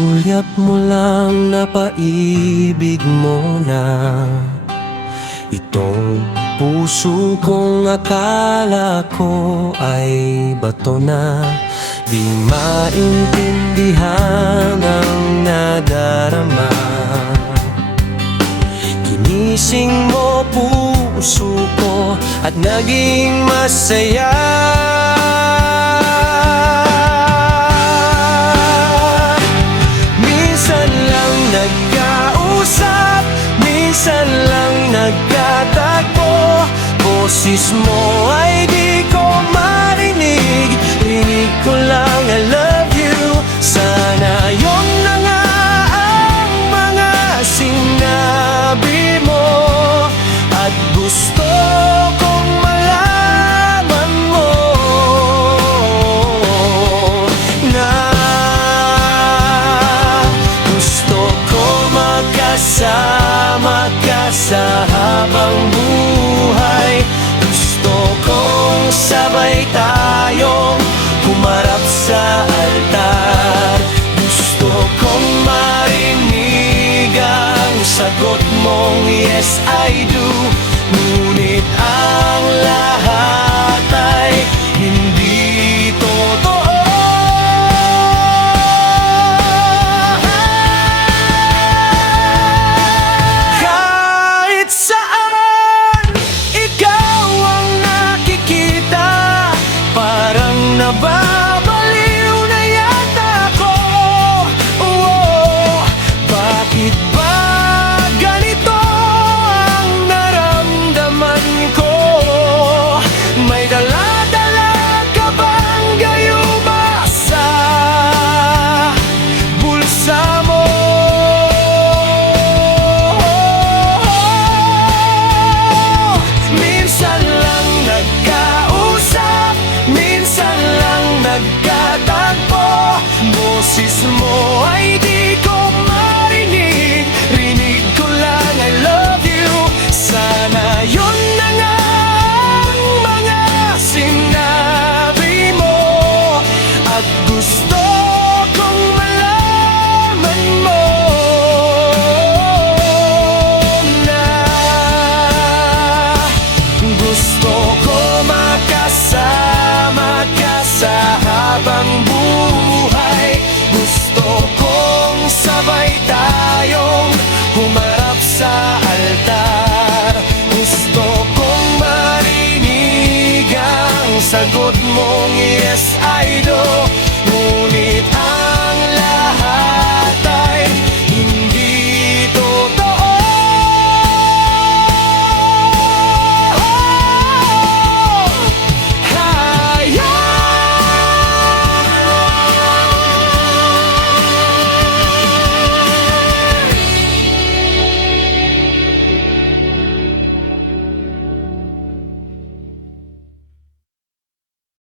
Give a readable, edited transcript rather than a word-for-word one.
Sulyap mo lang, napaibig mo na itong puso kong akala ko ay bato na. Di maintindihan ang nadarama. Ginising mo puso ko at naging masaya. Minsan lang nagkausap, minsan lang nagkatagpo. Boses mo ay di ko marinig, rinig ko lang I love you. Sana yun na nga ang mga sinabi mo, at gusto kong malaman mo na gusto ko magkasama ka sa habang buhay. Gusto kong sabay tayong humarap sa altar. Gusto kong marinig ang sagot mong yes I do. Ngunit ang lahat ay hindi totoo. Kahit saan ikaw ang nakikita, parang nababaliw na yata ako. Oh, bakit ba ganito ang naramdaman ko? May dala-dala ka bang gayuma sa bulsa mo? Minsan lang nagkausap, minsan lang nagkatagpo. Boses mo ay di ko marinig, rinig ko lang I love you. Sana yun na nga ang mga sinabi mo, at gusto kong malaman mo na gusto ko makasama ka sa habang buhay. Gusto kong sabay tayong humarap sa altar. Gusto kong marinig ang sagot mong yes I do.